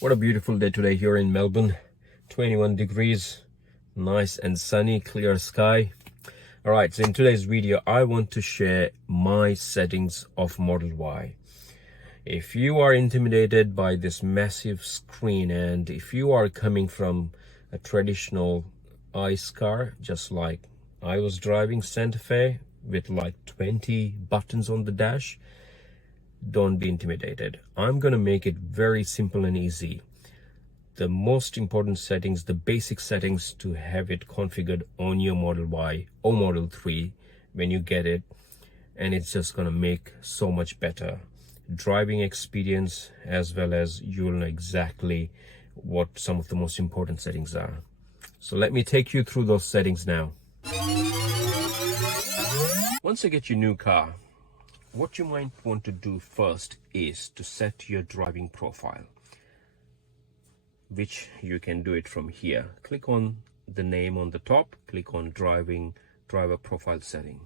What a beautiful day today here in Melbourne. 21 degrees, nice and sunny, clear sky. All right, so in today's video, I want to share my settings of Model Y. If you are intimidated by this massive screen, and if you are coming from a traditional ICE car, just like I was driving Santa Fe with like 20 buttons on the dash, don't be intimidated. I'm going to make it very simple and easy. The most important settings, the basic settings to have it configured on your Model Y or Model 3 when you get it, and it's just going to make so much better driving experience, as well as you'll know exactly what some of the most important settings are. So let me take you through those settings now. Once you get your new car, what you might want to do first is to set your driving profile, which you can do it from here. Click on the name on the top, click on driver profile setting.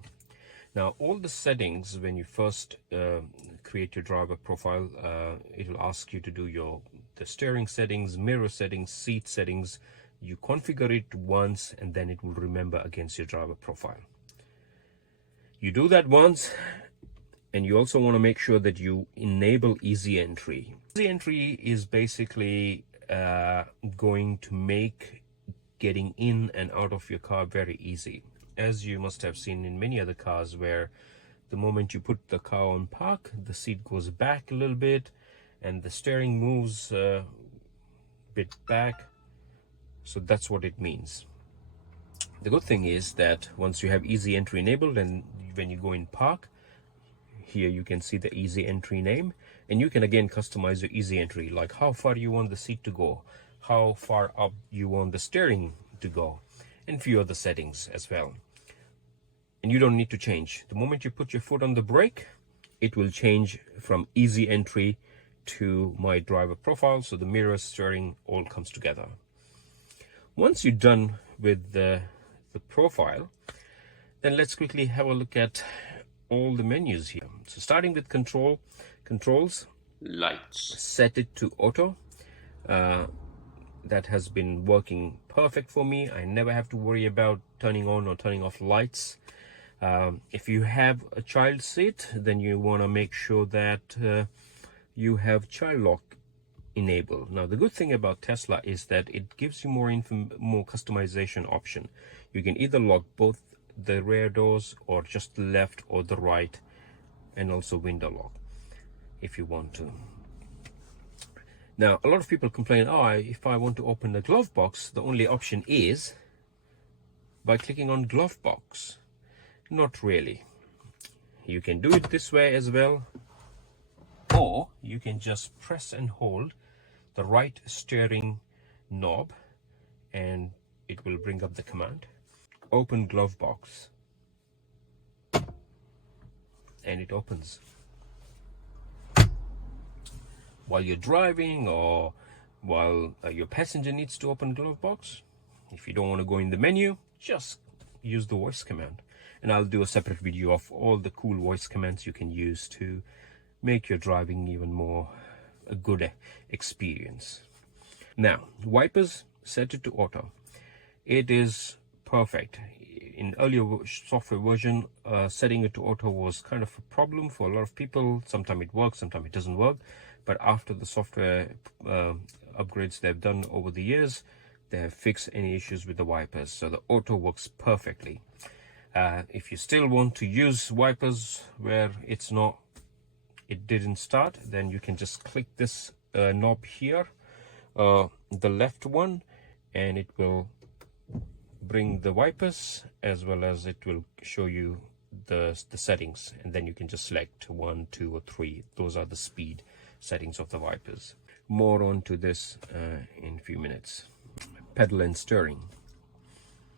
Now all the settings, when you first create your driver profile, it will ask you to do the steering settings, mirror settings, seat settings. You configure it once and then it will remember against your driver profile. You do that once, and you also want to make sure that you enable easy entry. Easy entry is basically going to make getting in and out of your car very easy. As you must have seen in many other cars, where the moment you put the car on park, the seat goes back a little bit and the steering moves a bit back. So that's what it means. The good thing is that once you have easy entry enabled, and when you go in park, here you can see the easy entry name, and you can again customize your easy entry, like how far you want the seat to go, how far up you want the steering to go, and few other settings as well. And you don't need to change. The moment you put your foot on the brake, it will change from easy entry to my driver profile, so the mirror, steering all comes together. Once you're done with the profile, then let's quickly have a look at all the menus here. So starting with controls, lights, set it to auto. That has been working perfect for me. I never have to worry about turning on or turning off lights. If you have a child seat, then you want to make sure that you have child lock enabled. Now the good thing about Tesla is that it gives you more customization option. You can either lock both the rear doors or just the left or the right, and also window lock if you want to. Now a lot of people complain, if I want to open the glove box, the only option is by clicking on glove box. Not really. You can do it this way as well, or you can just press and hold the right steering knob and it will bring up the command, open glove box, and it opens. While you're driving, or while your passenger needs to open glove box, if you don't want to go in the menu, just use the voice command. And I'll do a separate video of all the cool voice commands you can use to make your driving even more a good experience. Now wipers, set it to auto. It is perfect. In earlier software version, setting it to auto was kind of a problem for a lot of people. Sometimes it works, sometimes it doesn't work. But after the software upgrades they've done over the years, they have fixed any issues with the wipers, so the auto works perfectly. If you still want to use wipers where it didn't start, then you can just click this knob here, the left one, and it will bring the wipers, as well as it will show you the settings, and then you can just select 1, 2, or 3. Those are the speed settings of the wipers. More onto this in a few minutes. Pedal and steering,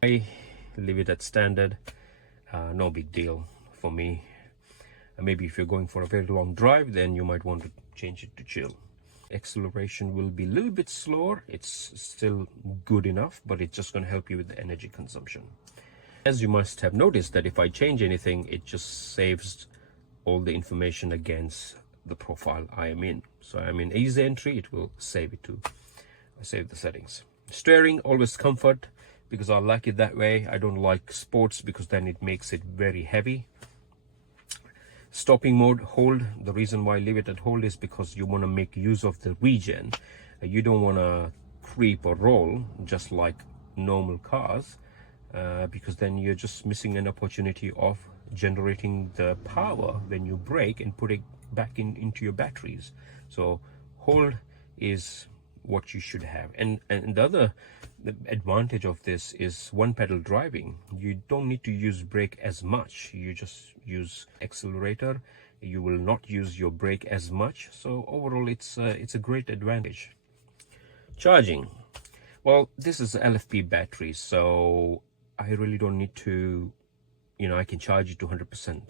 I leave it at standard. No big deal for me. Maybe if you're going for a very long drive, then you might want to change it to chill. Acceleration will be a little bit slower. It's still good enough, but it's just going to help you with the energy consumption. As you must have noticed that if I change anything, it just saves all the information against the profile I am in. So I'm in easy entry, it will save it to save the settings. Steering, always comfort, because I like it that way. I don't like sports because then it makes it very heavy. Stopping mode, hold. The reason why I leave it at hold is because you want to make use of the regen. You don't want to creep or roll just like normal cars, because then you're just missing an opportunity of generating the power when you brake and put it back into your batteries. So hold is what you should have. And the other advantage of this is one pedal driving. You don't need to use brake as much, you just use accelerator. You will not use your brake as much, so overall it's a great advantage. Charging, well, this is LFP battery, so I really don't need to, I can charge it to 100%.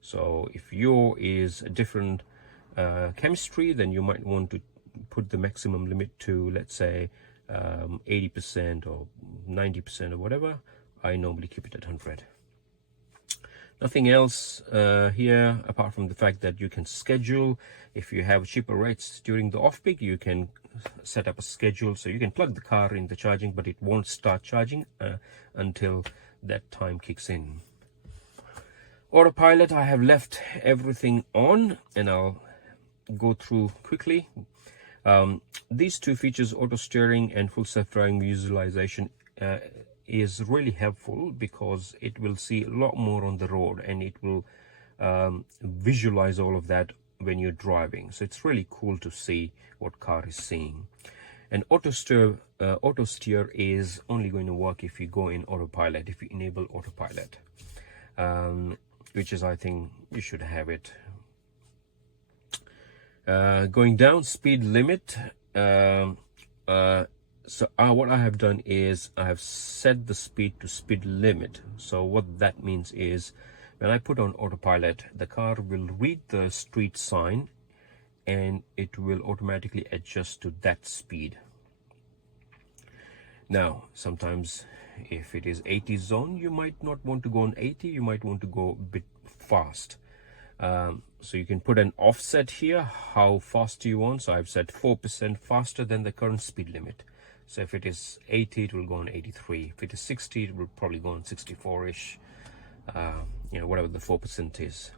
So if your is a different chemistry, then you might want to put the maximum limit to, let's say, 80% or 90% or whatever. I normally keep it at 100. Nothing else here apart from the fact that you can schedule. If you have cheaper rates during the off-peak, you can set up a schedule, so you can plug the car in the charging, but it won't start charging until that time kicks in. Autopilot, I have left everything on, and I'll go through quickly. These two features, auto steering and full self-driving visualization, is really helpful because it will see a lot more on the road, and it will visualize all of that when you're driving. So it's really cool to see what car is seeing. And auto steer is only going to work if you go in autopilot, if you enable autopilot, which is, I think you should have it. Going down, speed limit. So what I have done is I have set the speed to speed limit. So what that means is when I put on autopilot, the car will read the street sign and it will automatically adjust to that speed. Now, sometimes if it is 80 zone, you might not want to go on 80, you might want to go a bit fast. So you can put an offset here, how fast you want. So I've set 4% faster than the current speed limit. So if it is 80, it will go on 83. If it is 60, it will probably go on 64-ish, whatever the 4% is.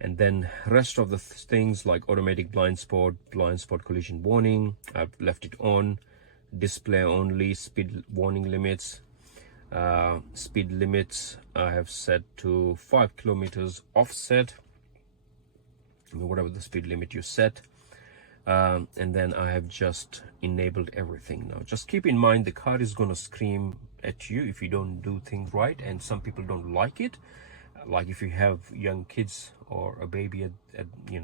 And then rest of the things like automatic blind spot collision warning, I've left it on. Display only, speed warning limits. Speed limits I have set to 5 kilometers offset, whatever the speed limit you set. And then I have just enabled everything. Now just keep in mind the car is going to scream at you if you don't do things right, and some people don't like it. Like if you have young kids or a baby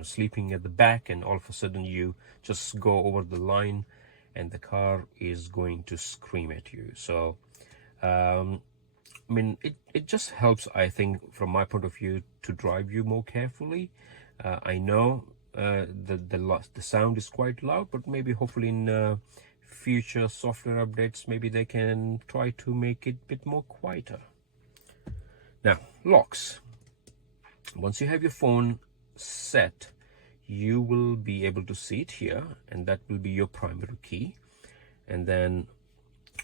sleeping at the back, and all of a sudden you just go over the line and the car is going to scream at you. So it just helps, I think, from my point of view, to drive you more carefully. I know the sound is quite loud, but maybe hopefully in future software updates, maybe they can try to make it a bit more quieter. Now, locks. Once you have your phone set, you will be able to see it here, and that will be your primary key. And then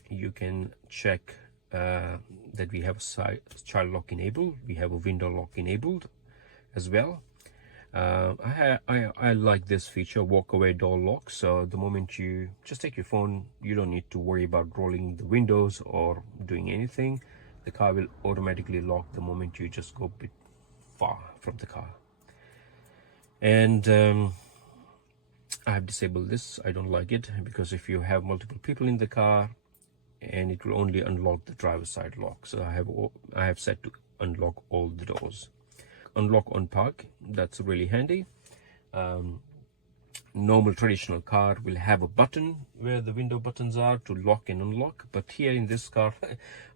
you can check that we have a child lock enabled, we have a window lock enabled as well. I like this feature, walk away door lock. So the moment you just take your phone, you don't need to worry about rolling the windows or doing anything. The car will automatically lock the moment you just go a bit far from the car. And I have disabled this. I don't like it, because if you have multiple people in the car, and it will only unlock the driver's side lock. So I have set to unlock all the doors. Unlock on park, that's really handy. Normal traditional car will have a button where the window buttons are to lock and unlock, but here in this car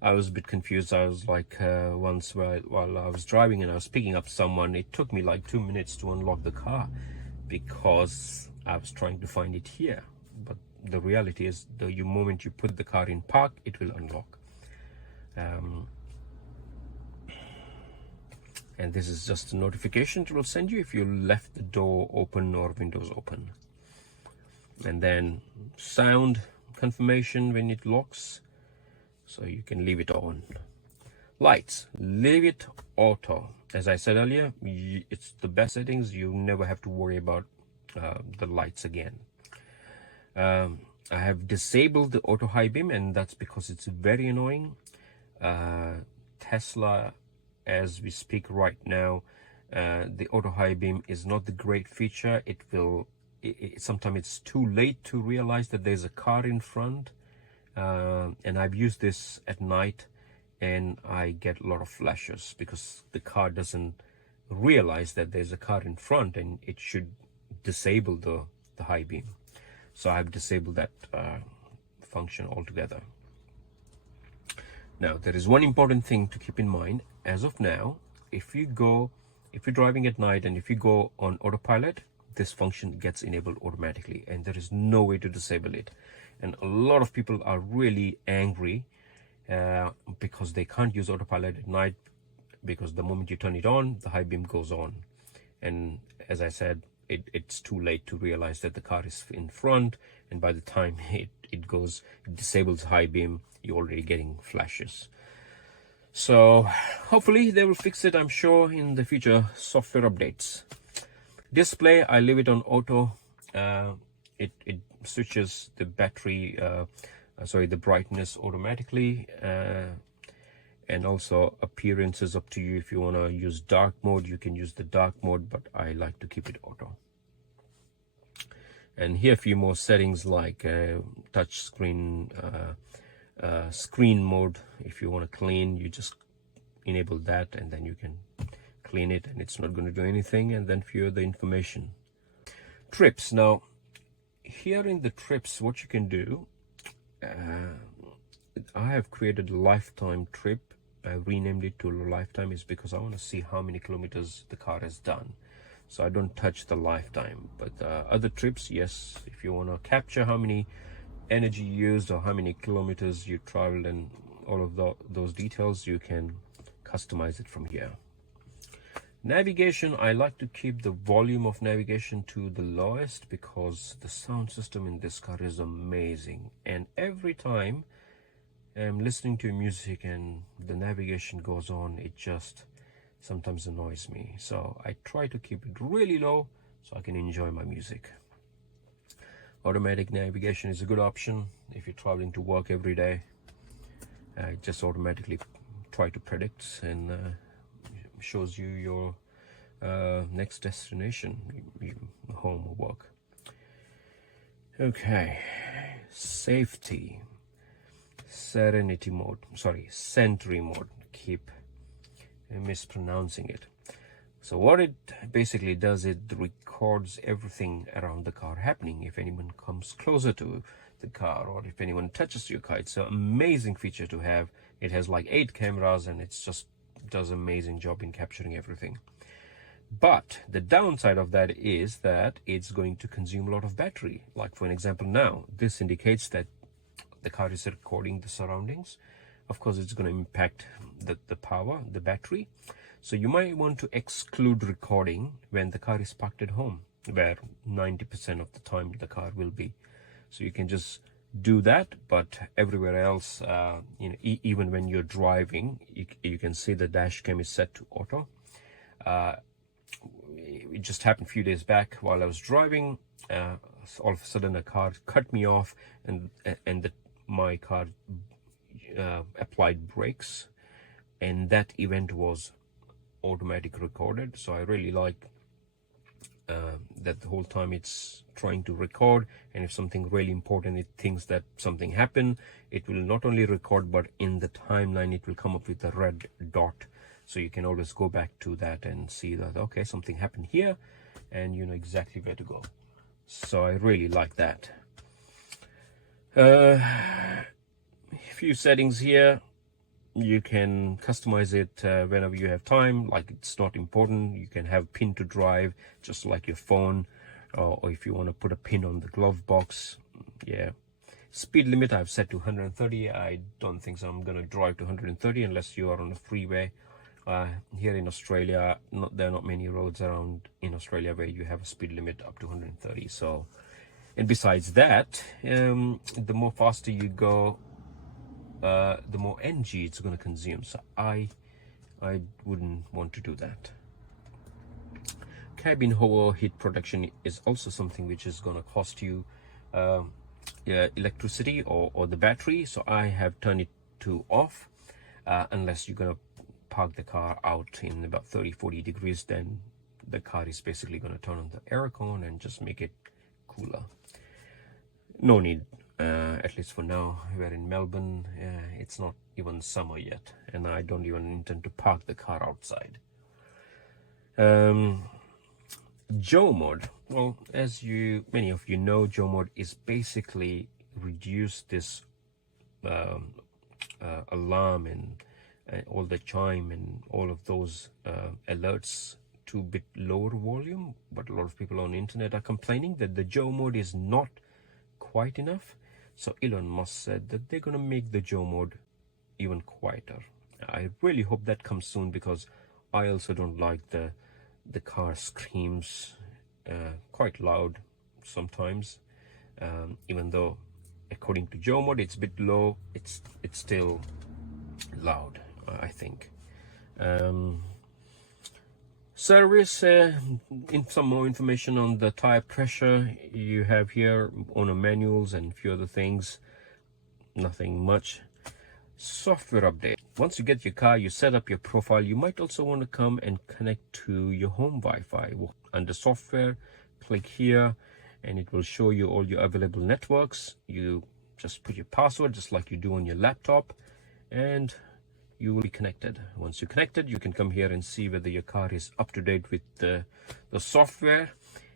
I was a bit confused. I was like, once while I was driving and I was picking up someone, it took me like 2 minutes to unlock the car because I was trying to find it here. But the reality is, the moment you put the car in park, it will unlock. and this is just a notification it will send you if you left the door open or windows open. And then sound confirmation when it locks, so you can leave it on. Lights, leave it auto. As I said earlier, it's the best settings. You never have to worry about the lights again. I have disabled the auto high beam, and that's because it's very annoying. Tesla, as we speak right now, the auto high beam is not the great feature. Sometimes it's too late to realize that there's a car in front, and I've used this at night, and I get a lot of flashes because the car doesn't realize that there's a car in front, and it should disable the high beam. So I've disabled that function altogether. Now, there is one important thing to keep in mind. As of now, if you're driving at night and if you go on autopilot, this function gets enabled automatically, and there is no way to disable it. And a lot of people are really angry because they can't use autopilot at night, because the moment you turn it on, the high beam goes on. And as I said, it's too late to realize that the car is in front, and by the time it disables high beam, you're already getting flashes. So hopefully they will fix it, I'm sure, in the future software updates. Display, I leave it on auto. It switches the battery, the brightness automatically, and also appearance is up to you. If you want to use dark mode, you can use the dark mode, but I like to keep it auto. And here a few more settings like touch screen, screen mode. If you want to clean, you just enable that, and then you can clean it, and it's not going to do anything. And then view the information. Trips. Now here in the trips, what you can do, I have created a lifetime trip. I renamed it to lifetime is because I want to see how many kilometers the car has done. So I don't touch the lifetime. But other trips, yes, if you want to capture how many energy used or how many kilometers you traveled and all of those details, you can customize it from here. Navigation, I like to keep the volume of navigation to the lowest because the sound system in this car is amazing. And every time I'm listening to music and the navigation goes on, it just sometimes annoys me. So I try to keep it really low so I can enjoy my music. Automatic navigation is a good option if you're traveling to work every day. It just automatically try to predict and shows you your next destination, home or work. Okay, safety. Sentry mode, keep mispronouncing it. So what it basically does, it records everything around the car happening. If anyone comes closer to the car or if anyone touches your car, it's an amazing feature to have. It has like 8 cameras, and it's just does an amazing job in capturing everything. But the downside of that is that it's going to consume a lot of battery. Like for an example, now this indicates that the car is recording the surroundings. Of course, it's going to impact the power, the battery. So you might want to exclude recording when the car is parked at home, where 90% of the time the car will be. So you can just do that, but everywhere else, even when you're driving, you can see the dash cam is set to auto. It just happened a few days back while I was driving. All of a sudden a car cut me off, and my car applied brakes, and that event was automatic recorded. So I really like that the whole time it's trying to record, and if something really important, it thinks that something happened, it will not only record, but in the timeline it will come up with a red dot, so you can always go back to that and see that, okay, something happened here, and you know exactly where to go. So I really like that. Few settings here. You can customize it whenever you have time. Like, it's not important. You can have pin to drive, just like your phone, or if you want to put a pin on the glove box. Yeah. Speed limit I've set to 130. I don't think so I'm going to drive to 130 unless you are on a freeway Here in Australia, there are not many roads around in Australia where you have a speed limit up to 130. So, and besides that, the more faster you go, the more energy it's going to consume. So I wouldn't want to do that. Cabin overheat protection is also something which is going to cost you electricity or the battery. So I have turned it to off, unless you're going to park the car out in about 30-40 degrees, then the car is basically going to turn on the aircon and just make it cooler. No need, at least for now. We're in Melbourne, it's not even summer yet, and I don't even intend to park the car outside. Joe mode, well, as many of you know, Joe mode is basically reduce this alarm and all the chime and all of those alerts to a bit lower volume. But a lot of people on the internet are complaining that the Joe mode is not quite enough. So Elon Musk said that they're going to make the Joe mode even quieter. I really hope that comes soon, because I also don't like the car screams quite loud sometimes, even though according to Joe mode it's a bit low, it's still loud, I think. Service, in some more information on the tire pressure you have here, owner manuals and a few other things. Nothing much. Software update. Once you get your car, you set up your profile, you might also want to come and connect to your home Wi-Fi. Under software, click here and it will show you all your available networks. You just put your password just like you do on your laptop, and you will be connected. Once you're connected, you can come here and see whether your car is up to date with the software.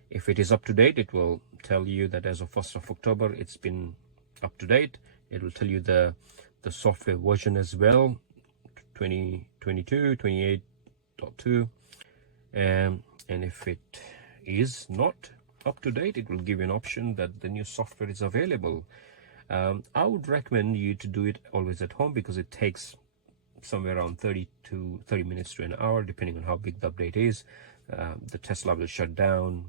If it is up to date, it will tell you that as of 1st of October it's been up to date. It will tell you the software version as well, 2022 28.2, and if it is not up to date, it will give you an option that the new software is available. I would recommend you to do it always at home, because it takes somewhere around 30 minutes to an hour, depending on how big the update is. The Tesla will shut down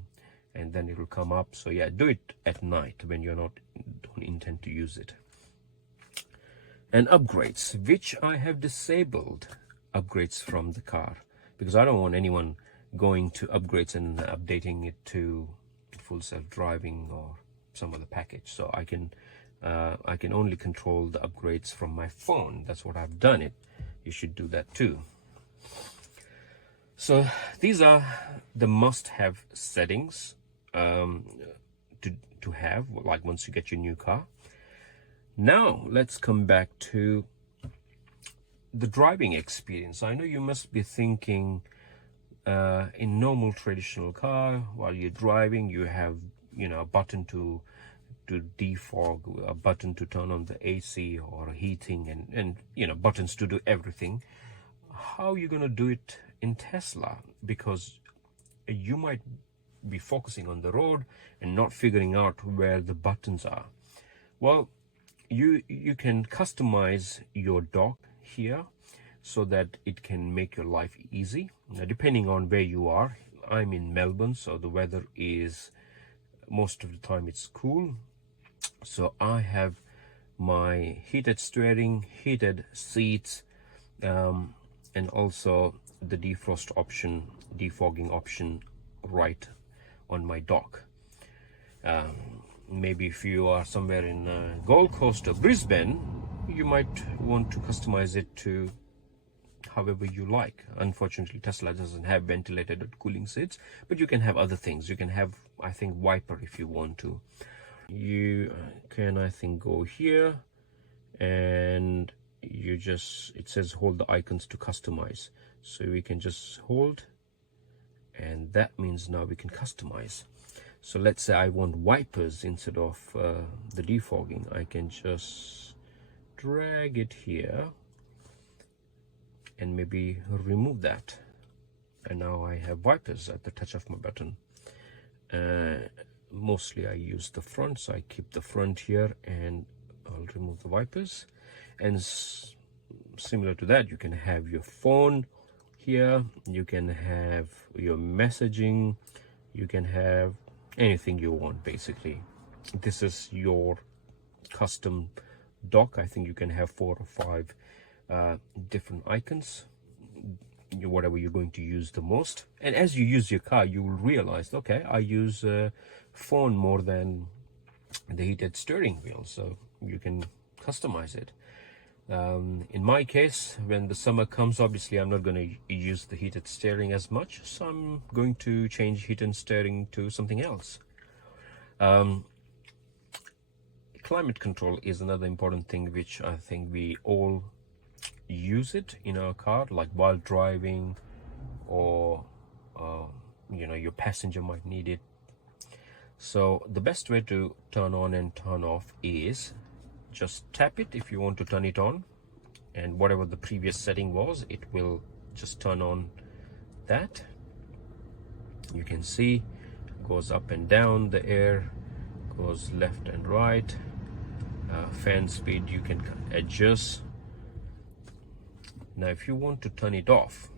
and then it will come up. So yeah, do it at night when you don't intend to use it. And upgrades, which I have disabled upgrades from the car, because I don't want anyone going to upgrades and updating it to full self-driving or some other package. So I can only control the upgrades from my phone. That's what I've done it. You should do that too. So these are the must-have settings to have, like once you get your new car. Now let's come back to the driving experience. I know you must be thinking, in normal traditional car, while you're driving, you have a button to defog, a button to turn on the AC or heating, and buttons to do everything. How are you going to do it in Tesla? Because you might be focusing on the road and not figuring out where the buttons are. Well, you can customize your dock here so that it can make your life easy. Now, depending on where you are, I'm in Melbourne, so the weather is, most of the time it's cool. So I have my heated steering, heated seats, and also the defrost option, defogging option right on my dock. Maybe if you are somewhere in Gold Coast or Brisbane, you might want to customize it to however you like. Unfortunately, Tesla doesn't have ventilated or cooling seats, but you can have other things. You can have, I think, wiper if you want to. You can, I think, go here and you just, it says hold the icons to customize. So we can just hold, and that means now we can customize. So let's say I want wipers instead of the defogging. I can just drag it here and maybe remove that, and now I have wipers at the touch of my button. Mostly I use the front, so I keep the front here and I'll remove the wipers. And similar to that, you can have your phone Here you can have your messaging, you can have anything you want. Basically, this is your custom dock. I think you can have 4 or 5 different icons, whatever you're going to use the most. And as you use your car, you will realize, okay, I use phone more than the heated steering wheel, so you can customize it. In my case, when the summer comes, obviously I'm not going to use the heated steering as much, so I'm going to change heated steering to something else. Climate control is another important thing, which I think we all use it in our car, like while driving, or you know, your passenger might need it. So the best way to turn on and turn off is just tap it if you want to turn it on, and whatever the previous setting was, it will just turn on that. You can see goes up and down, the air goes left and right. Fan speed you can adjust. Now if you want to turn it off,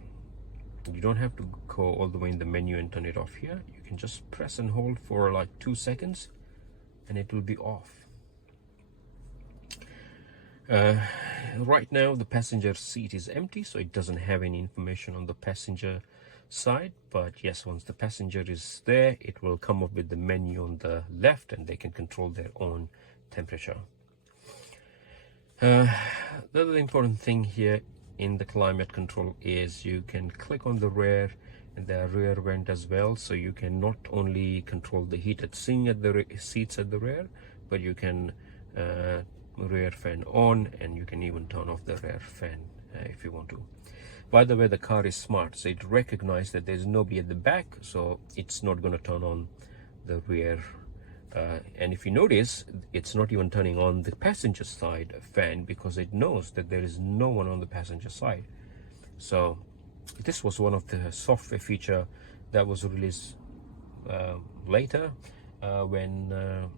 you don't have to go all the way in the menu and turn it off here. You can just press and hold for like 2 seconds and it will be off. Right now the passenger seat is empty, so it doesn't have any information on the passenger side, but yes, once the passenger is there, it will come up with the menu on the left and they can control their own temperature. The other important thing here in the climate control is you can click on the rear and the rear vent as well, so you can not only control the heated seat at the seats at the rear, but you can rear fan on, and you can even turn off the rear fan if you want to. By the way, the car is smart, so it recognizes that there's nobody at the back, so it's not going to turn on the rear. And if you notice, it's not even turning on the passenger side fan, because it knows that there is no one on the passenger side. So this was one of the software feature that was released later, when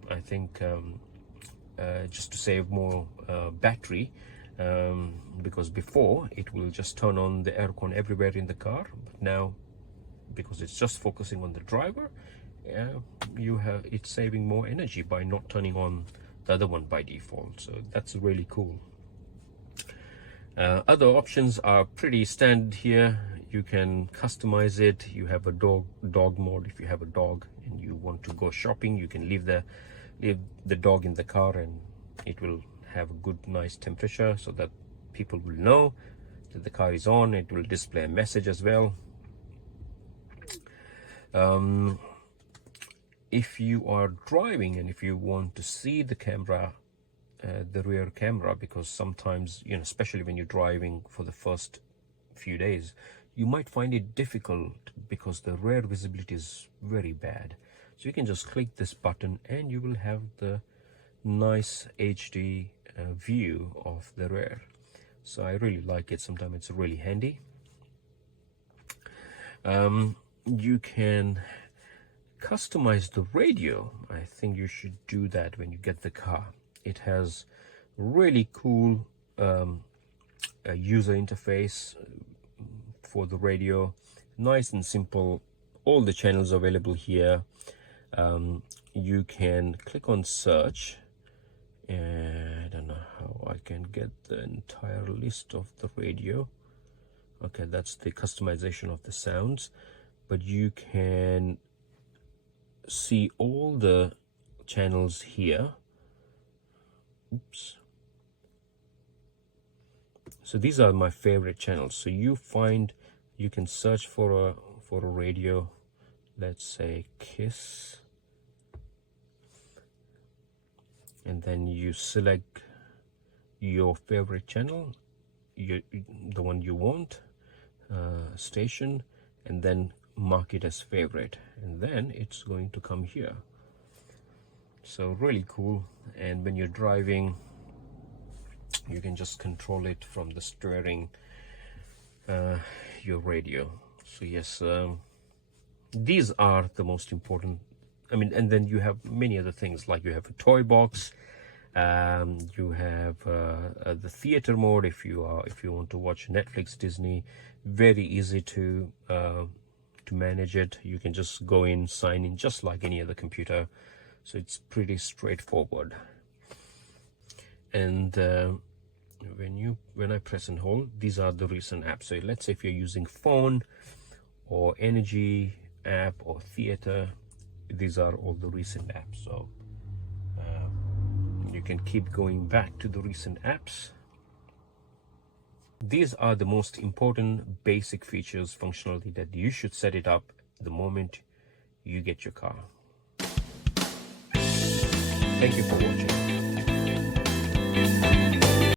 I think just to save more battery, because before it will just turn on the aircon everywhere in the car, but now because it's just focusing on the driver, it's saving more energy by not turning on the other one by default. So that's really cool. Other options are pretty standard here. You can customize it. You have a dog mode. If you have a dog and you want to go shopping, you can leave the dog in the car and it will have a good nice temperature, so that people will know that the car is on. It will display a message as well. If you are driving and if you want to see the camera, the rear camera, because sometimes, you know, especially when you're driving for the first few days, you might find it difficult because the rear visibility is very bad. So you can just click this button and you will have the nice HD view of the rear. So I really like it. Sometimes it's really handy. You can customize the radio. I think you should do that when you get the car. It has really cool user interface for the radio, nice and simple. All the channels available here. You can click on search, and I don't know how I can get the entire list of the radio. Okay, that's the customization of the sounds, but you can see all the channels here. Oops. So these are my favorite channels. So you can search for a radio, let's say Kiss, and then you select your favorite channel, the one you want, station, and then mark it as favorite, and then it's going to come here. So really cool. And when you're driving, you can just control it from the steering, your radio. So yes, these are the most important. I mean, and then you have many other things, like you have a toy box, You have the theater mode if you want to watch Netflix, Disney. Very easy to manage it. You can just go in, sign in just like any other computer, so it's pretty straightforward. And when I press and hold, these are the recent apps. So let's say if you're using phone or energy app or theater, these are all the recent apps. So you can keep going back to the recent apps. These are the most important basic features, functionality that you should set it up the moment you get your car. Thank you for watching.